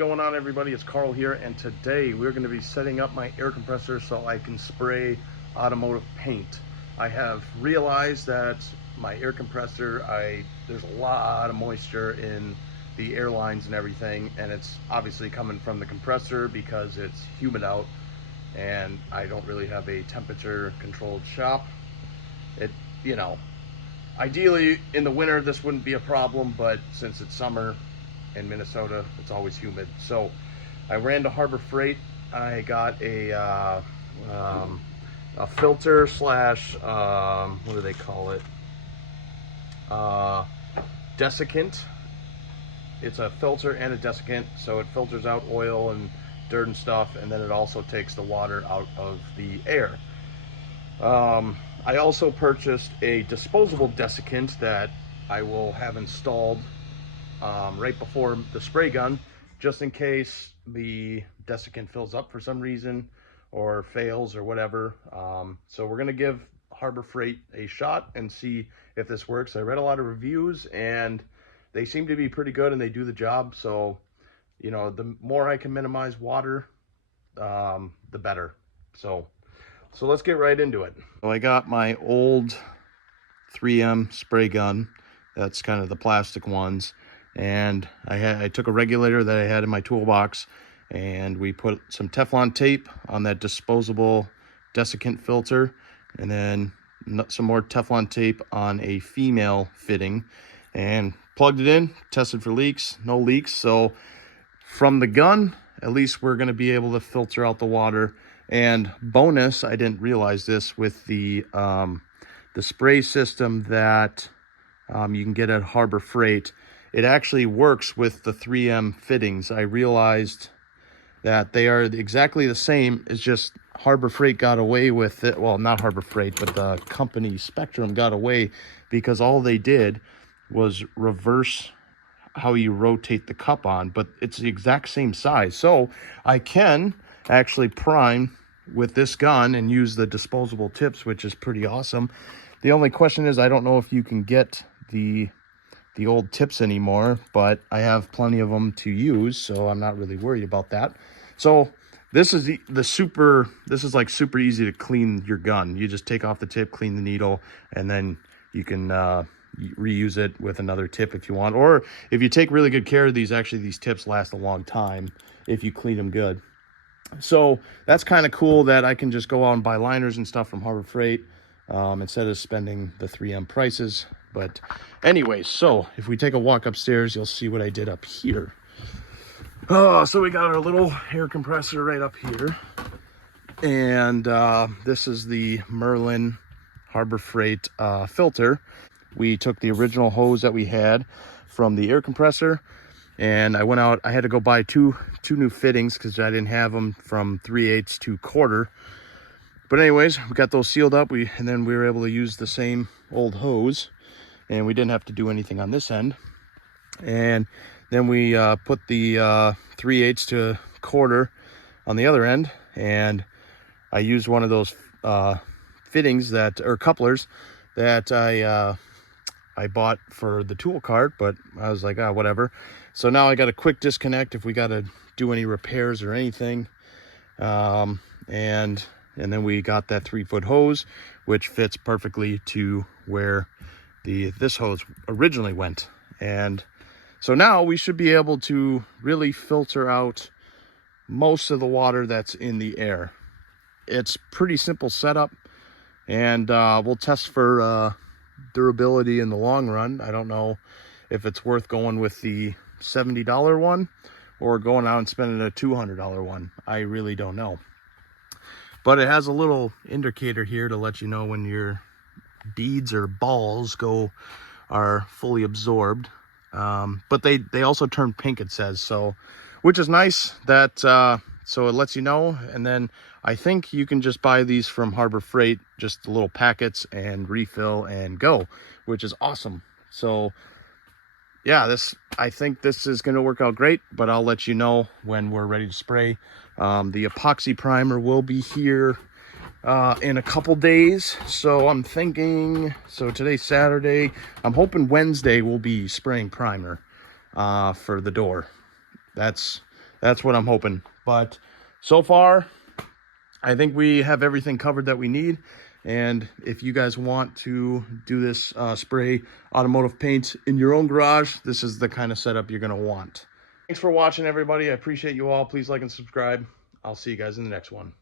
going on, everybody? It's Carl here, and today we're going to be setting up my air compressor so I can spray automotive paint. I have realized that my air compressor, there's a lot of moisture in the air lines and everything, and it's obviously coming from the compressor because it's humid out and I don't really have a temperature controlled shop. You know, ideally in the winter this wouldn't be a problem, but since it's summer in Minnesota, it's always humid. So I ran to Harbor Freight. I got a filter slash what do they call it, desiccant. It's a filter and a desiccant, so it filters out oil and dirt and stuff, and then it also takes the water out of the air. I also purchased a disposable desiccant that I will have installed right before the spray gun, just in case the desiccant fills up for some reason or fails or whatever. So we're gonna give Harbor Freight a shot and see if this works. I read a lot of reviews and they seem to be pretty good and they do the job. So, you know, the more I can minimize water, the better. So let's get right into it. So I got my old 3M spray gun. That's kind of the plastic ones. And I took a regulator that I had in my toolbox, and we put some Teflon tape on that disposable desiccant filter, and then some more Teflon tape on a female fitting, and plugged it in, tested for leaks, no leaks. So from the gun, at least we're going to be able to filter out the water. And bonus, I didn't realize this, with the spray system that you can get at Harbor Freight, it actually works with the 3M fittings. I realized that they are exactly the same. It's just Harbor Freight got away with it. Well, not Harbor Freight, but the company Spectrum got away because all they did was reverse how you rotate the cup on, but it's the exact same size. So I can actually prime with this gun and use the disposable tips, which is pretty awesome. The only question is, I don't know if you can get the old tips anymore, but I have plenty of them to use, so I'm not really worried about that. So this is this is like super easy to clean your gun. You just take off the tip, clean the needle, and then you can reuse it with another tip if you want. Or if you take really good care of these, actually these tips last a long time if you clean them good. So that's kind of cool that I can just go out and buy liners and stuff from Harbor Freight instead of spending the 3M prices. But anyway, so if we take a walk upstairs, you'll see what I did up here. So we got our little air compressor right up here. And this is the Merlin Harbor Freight filter. We took the original hose that we had from the air compressor, and I went out, I had to go buy two new fittings because I didn't have them from 3/8 to 1/4. But anyways, we got those sealed up, and then we were able to use the same old hose, and we didn't have to do anything on this end. And then we put the 3/8 to 1/4 on the other end, and I used one of those fittings or couplers that I bought for the tool cart, but I was like, whatever. So now I got a quick disconnect if we got to do any repairs or anything. And then we got that 3-foot hose, which fits perfectly to where this hose originally went. And so now we should be able to really filter out most of the water that's in the air. It's pretty simple setup, and we'll test for durability in the long run. I don't know if it's worth going with the $70 one or going out and spending a $200 one. I really don't know. But it has a little indicator here to let you know when your beads or balls are fully absorbed. But they also turn pink, it says, so, which is nice that so it lets you know. And then I think you can just buy these from Harbor Freight, just the little packets, and refill and go, which is awesome. So yeah, I think this is going to work out great, but I'll let you know when we're ready to spray. The epoxy primer will be here in a couple days, so I'm thinking, so today's Saturday, I'm hoping Wednesday we'll be spraying primer for the door. That's That's what I'm hoping. But so far, I think we have everything covered that we need. And if you guys want to do this spray automotive paint in your own garage, this is the kind of setup you're going to want. Thanks for watching, everybody. I appreciate you all. Please like and subscribe. I'll see you guys in the next one.